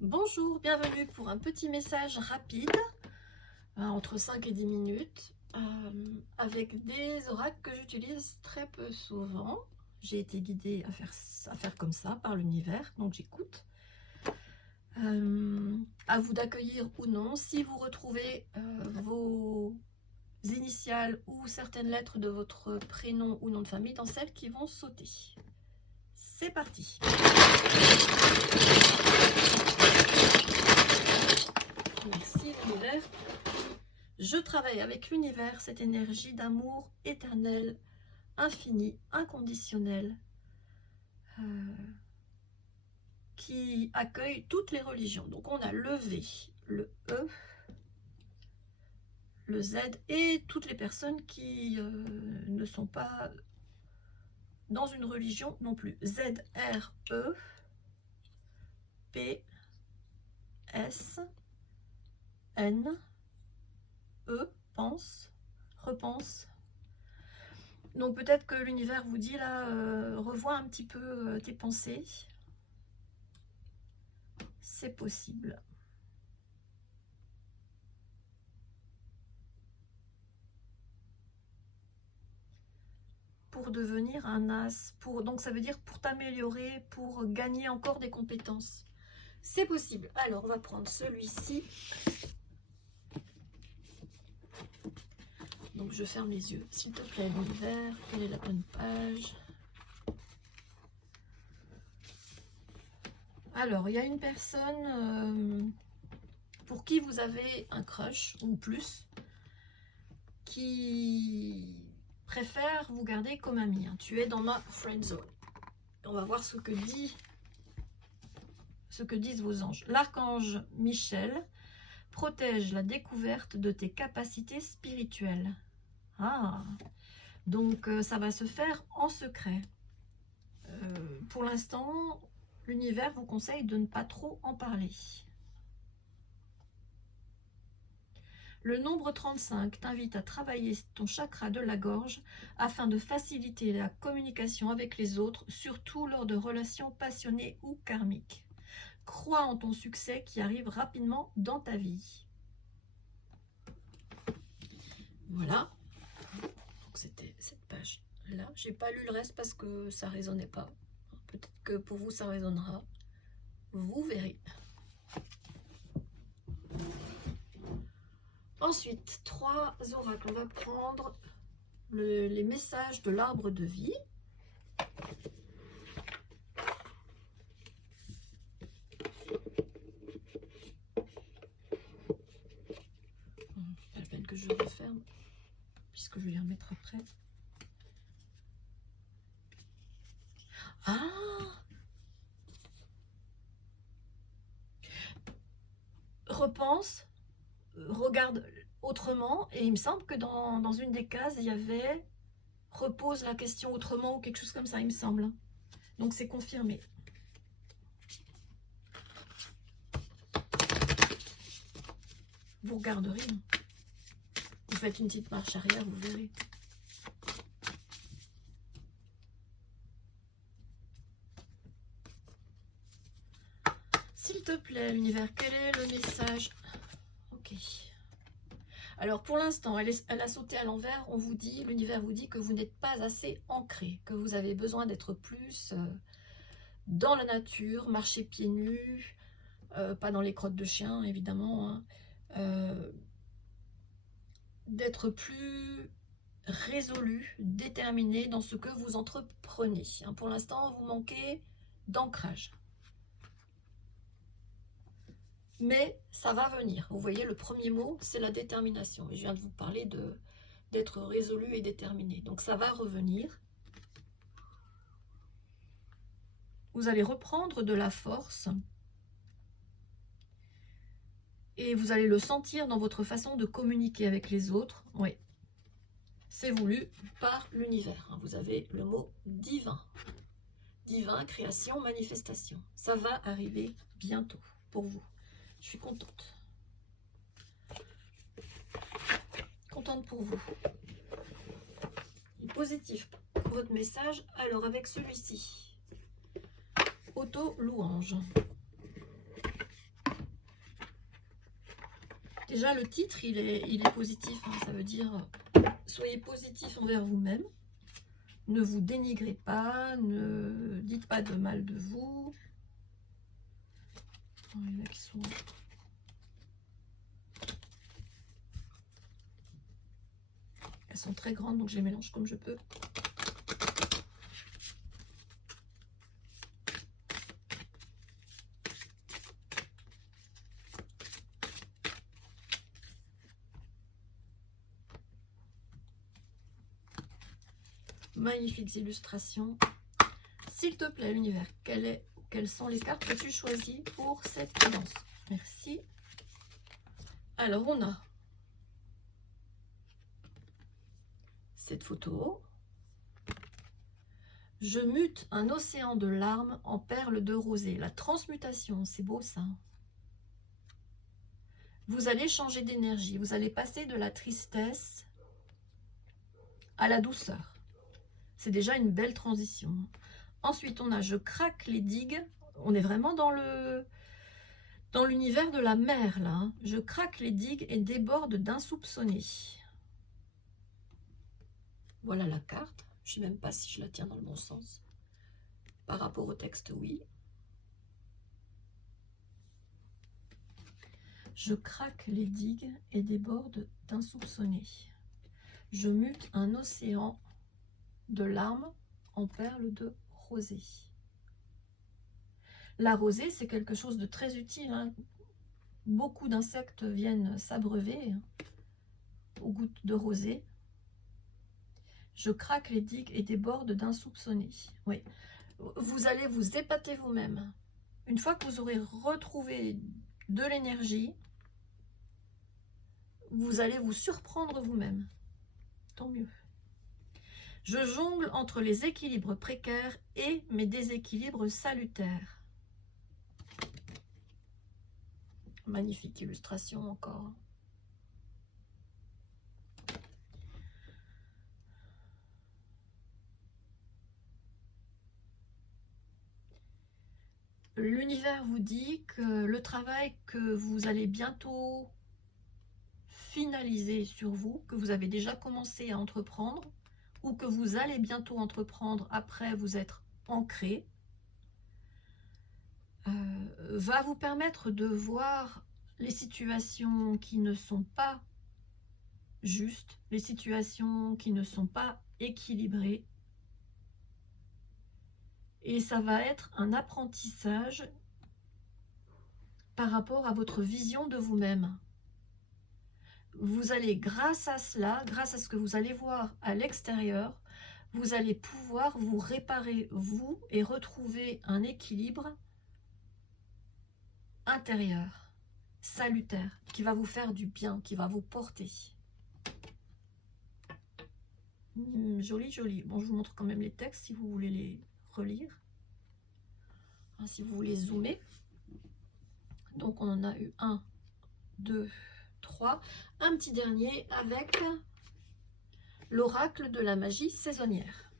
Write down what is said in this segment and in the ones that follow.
Bonjour, bienvenue pour un petit message rapide, entre 5 et 10 minutes, avec des oracles que j'utilise très peu souvent. J'ai été guidée à faire comme ça par l'univers, donc j'écoute. À vous d'accueillir ou non. Si vous retrouvez vos initiales ou certaines lettres de votre prénom ou nom de famille dans celles qui vont sauter. C'est parti. Merci l'univers. Je travaille avec l'univers, cette énergie d'amour éternel, infini, inconditionnel, qui accueille toutes les religions. Donc on a le V, le E, le Z et toutes les personnes qui ne sont pas dans une religion non plus. Z, R, E, P, S, N, E, pense, repense. Donc peut-être que l'univers vous dit là, revois un petit peu tes pensées. C'est possible. Pour devenir un as, donc ça veut dire pour t'améliorer, pour gagner encore des compétences. C'est possible. Alors on va prendre celui-ci. Donc je ferme les yeux. S'il te plaît, l'univers, quelle est la bonne page? Alors, il y a une personne pour qui vous avez un crush ou plus, qui préfère vous garder comme ami. Hein. Tu es dans ma friend zone. On va voir ce que disent vos anges. L'archange Michel protège la découverte de tes capacités spirituelles. Ah, donc ça va se faire en secret. Pour l'instant, l'univers vous conseille de ne pas trop en parler. Le nombre 35 t'invite à travailler ton chakra de la gorge afin de faciliter la communication avec les autres, surtout lors de relations passionnées ou karmiques. Crois en ton succès qui arrive rapidement dans ta vie. Voilà. Donc c'était cette page-là. J'ai pas lu le reste parce que ça résonnait pas. Peut-être que pour vous ça résonnera. Vous verrez. Ensuite, 3 oracles. On va prendre les messages de l'arbre de vie. Pas la peine que je referme, puisque je vais les remettre après. Ah! Repense, regarde autrement, et il me semble que dans une des cases, il y avait repose la question autrement ou quelque chose comme ça, il me semble. Donc c'est confirmé. Vous regarderez. Vous faites une petite marche arrière, vous verrez. S'il te plaît, l'univers, quel est le message? Ok. Alors pour l'instant, elle a sauté à l'envers. On vous dit, l'univers vous dit que vous n'êtes pas assez ancré, que vous avez besoin d'être plus dans la nature, marcher pieds nus, pas dans les crottes de chien évidemment, hein, d'être plus résolu, déterminé dans ce que vous entreprenez. Hein. Pour l'instant, vous manquez d'ancrage. Mais ça va venir. Vous voyez, le premier mot, c'est la détermination. Et je viens de vous parler d'être résolu et déterminé. Donc ça va revenir. Vous allez reprendre de la force. Et vous allez le sentir dans votre façon de communiquer avec les autres. Oui, c'est voulu par l'univers. Vous avez le mot divin. Divin, création, manifestation. Ça va arriver bientôt pour vous. Je suis contente. Contente pour vous. Positif, votre message. Alors avec celui-ci. Auto-louange. Déjà, le titre, il est positif. Hein, ça veut dire, soyez positif envers vous-même. Ne vous dénigrez pas, ne dites pas de mal de vous. Oh, il y en a qui sont... Elles sont très grandes, donc je les mélange comme je peux. Magnifiques illustrations. S'il te plaît, l'univers, quelles sont les cartes que tu choisis pour cette guidance? Merci. Alors, on a cette photo. Je mute un océan de larmes en perles de rosée. La transmutation, c'est beau ça. Vous allez changer d'énergie. Vous allez passer de la tristesse à la douceur. C'est déjà une belle transition. Ensuite, on a je craque les digues. On est vraiment dans l'univers de la mer, là. Hein. Je craque les digues et déborde d'insoupçonnés. Voilà la carte. Je ne sais même pas si je la tiens dans le bon sens. Par rapport au texte, oui. Je craque les digues et déborde d'insoupçonnés. Je mute un océan de larmes en perles de rosée. La rosée, c'est quelque chose de très utile. Hein. Beaucoup d'insectes viennent s'abreuver aux gouttes de rosée. Je craque les digues et déborde d'insoupçonnés. Oui, vous allez vous épater vous-même. Une fois que vous aurez retrouvé de l'énergie, vous allez vous surprendre vous-même. Tant mieux. Je jongle entre les équilibres précaires et mes déséquilibres salutaires. Magnifique illustration encore. L'univers vous dit que le travail que vous allez bientôt finaliser sur vous, que vous avez déjà commencé à entreprendre, ou que vous allez bientôt entreprendre après vous être ancré, va vous permettre de voir les situations qui ne sont pas justes, les situations qui ne sont pas équilibrées. Et ça va être un apprentissage par rapport à votre vision de vous-même. Vous allez, grâce à cela, grâce à ce que vous allez voir à l'extérieur, vous allez pouvoir vous réparer, vous, et retrouver un équilibre intérieur, salutaire, qui va vous faire du bien, qui va vous porter. Joli, joli. Bon, je vous montre quand même les textes si vous voulez les relire. Hein, si vous voulez zoomer. Donc, on en a eu 1, 2, 3. Un petit dernier avec l'oracle de la magie saisonnière.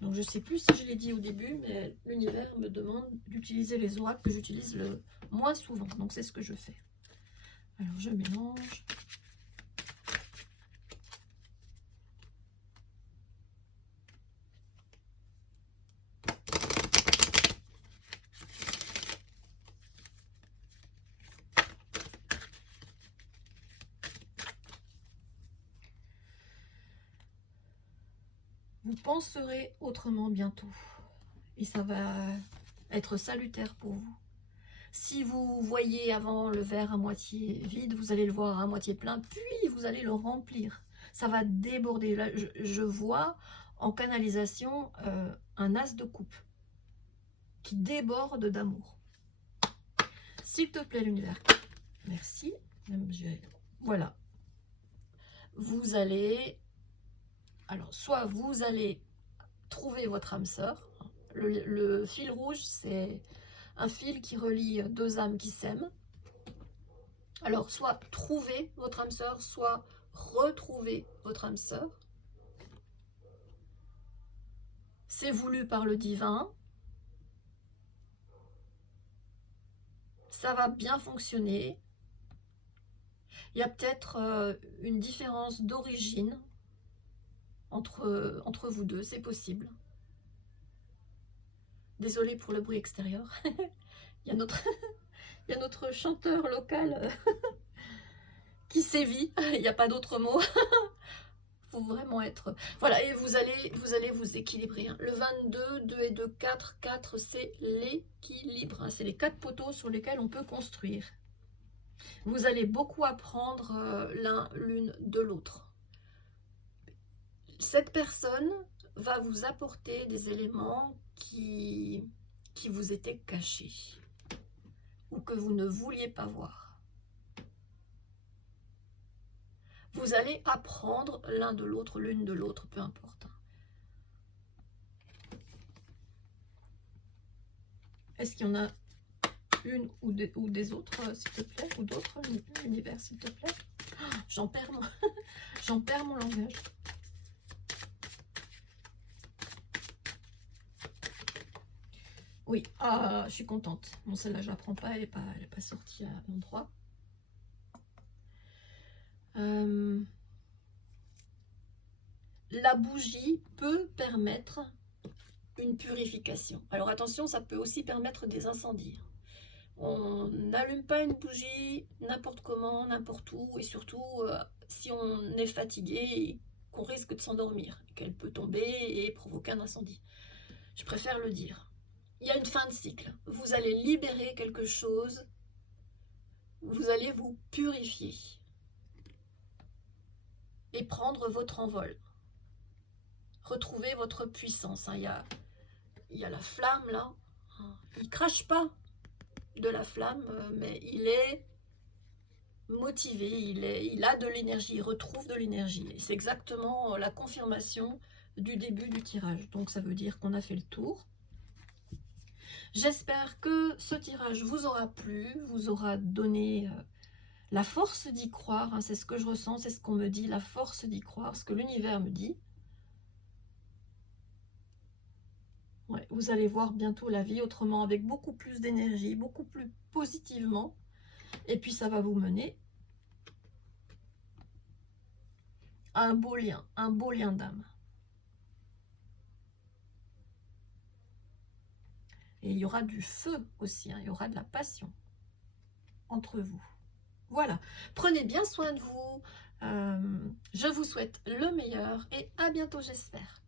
Donc, je ne sais plus si je l'ai dit au début, mais l'univers me demande d'utiliser les oracles que j'utilise le moins souvent. Donc, c'est ce que je fais. Alors, je mélange. Vous penserez autrement bientôt. Et ça va être salutaire pour vous. Si vous voyez avant le verre à moitié vide, vous allez le voir à moitié plein, puis vous allez le remplir. Ça va déborder. Là, je vois en canalisation un as de coupe qui déborde d'amour. S'il te plaît, l'univers. Merci. Voilà. Vous allez... Alors, soit vous allez trouver votre âme sœur. Le fil rouge, c'est un fil qui relie deux âmes qui s'aiment. Alors, soit trouver votre âme sœur, soit retrouver votre âme sœur. C'est voulu par le divin. ça va bien fonctionner. Il y a peut-être une différence d'origine entre vous deux, c'est possible. Désolée pour le bruit extérieur. Il y a notre chanteur local qui sévit. Il n'y a pas d'autre mot. Faut vraiment être... Voilà, et vous allez vous équilibrer. Le 22, 2 et 2, 4. 4, c'est l'équilibre. C'est les 4 poteaux sur lesquels on peut construire. Vous allez beaucoup apprendre l'une de l'autre. Cette personne va vous apporter des éléments qui vous étaient cachés ou que vous ne vouliez pas voir. Vous allez apprendre l'un de l'autre, l'une de l'autre, peu importe. Est-ce qu'il y en a une ou des autres, s'il te plaît, ou d'autres, l'univers, s'il te plaît? J'en perds mon langage. Oui, je suis contente. Bon, celle-là, je la prends pas, elle n'est pas sortie à l'endroit. La bougie peut permettre une purification. Alors attention, ça peut aussi permettre des incendies. On n'allume pas une bougie n'importe comment, n'importe où, et surtout si on est fatigué et qu'on risque de s'endormir, qu'elle peut tomber et provoquer un incendie. Je préfère le dire. Il y a une fin de cycle. Vous allez libérer quelque chose, vous allez vous purifier et prendre votre envol. Retrouvez votre puissance. Il y a la flamme là. Il crache pas de la flamme, mais il est motivé, il a de l'énergie, il retrouve de l'énergie. Et c'est exactement la confirmation du début du tirage. Donc ça veut dire qu'on a fait le tour. J'espère que ce tirage vous aura plu, vous aura donné la force d'y croire. Hein, c'est ce que je ressens, c'est ce qu'on me dit, la force d'y croire, ce que l'univers me dit. Ouais, vous allez voir bientôt la vie autrement, avec beaucoup plus d'énergie, beaucoup plus positivement. Et puis ça va vous mener à un beau lien d'âme. Et il y aura du feu aussi, hein, il y aura de la passion entre vous. Voilà, prenez bien soin de vous. Je vous souhaite le meilleur et à bientôt, j'espère.